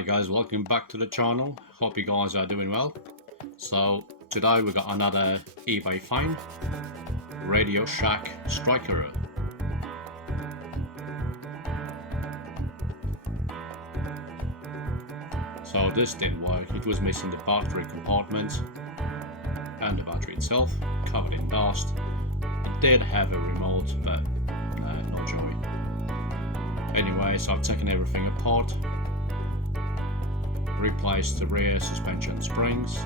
Hi guys, welcome back to the channel. Hope you guys are doing well. So today we got another eBay find, Radio Shack Striker. So this didn't work, it was missing the battery compartment and the battery itself, covered in dust. It did have a remote, but no joy. Anyway, so I've taken everything apart, replaced the rear suspension springs,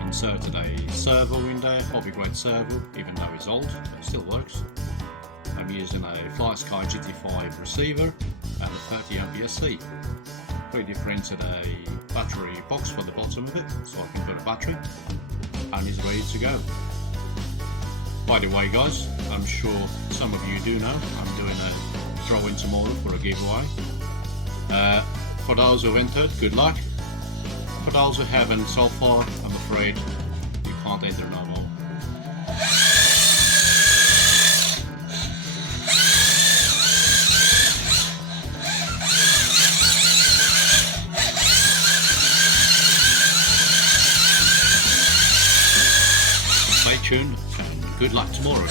inserted a servo in there, hobby grade servo, even though it's old, it still works. I'm using a FlySky GT5 receiver and a 30 ampere C. 3D printed a battery box for the bottom of it, so I can put a battery, and it's ready to go. By the way guys, I'm sure some of you do know, I'm doing a throw-in tomorrow for a giveaway. For those who entered, good luck. For those who haven't so far, I'm afraid you can't enter no more. Stay tuned and good luck tomorrow.